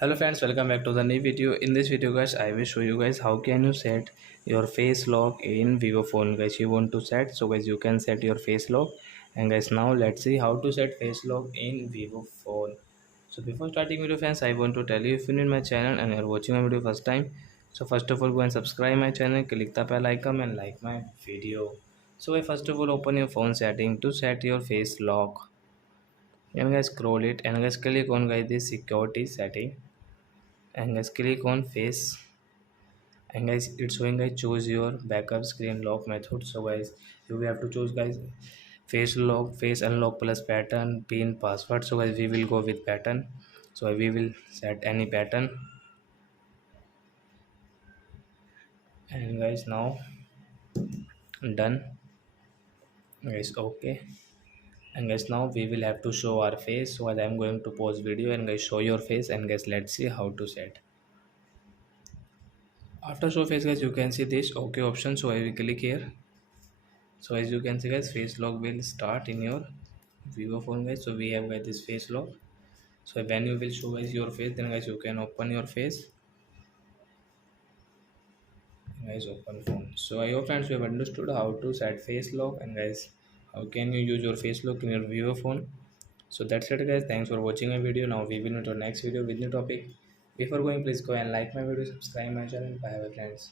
Hello friends, welcome back to the new video. In this video guys, I will show you guys how can you set your face lock in Vivo phone. Guys, you want to set, so guys you can set your face lock. And guys, now let's see how to set face lock in Vivo phone. So before starting video friends, I want to tell you, if you're new in my channel and you're watching my video first time, so first of all go and subscribe my channel, click the bell icon and like my video. So first of all open your phone setting to set your face lock. And guys scroll it and guys click on guys this security setting and guys click on face, and guys it's showing guys choose your backup screen lock method. So guys you will have to choose guys face lock, face unlock plus pattern, pin, password. So guys we will go with pattern, so we will set any pattern. And guys now done, guys okay. And guys now we will have to show our face, so I'm going to pause video and guys show your face. And guys let's see how to set. After show face guys you can see this okay option, so I will click here. So as you can see guys, face lock will start in your Vivo phone guys. So we have guys this face lock. So when you will show guys your face, then guys you can open your face. Guys open phone. So I hope friends you have understood how to set face lock, and guys how can you use your face lock in your Vivo phone. So that's it guys. Thanks for watching my video. Now we will meet our next video with new topic. Before going, please go and like my video, subscribe my channel. Bye bye friends.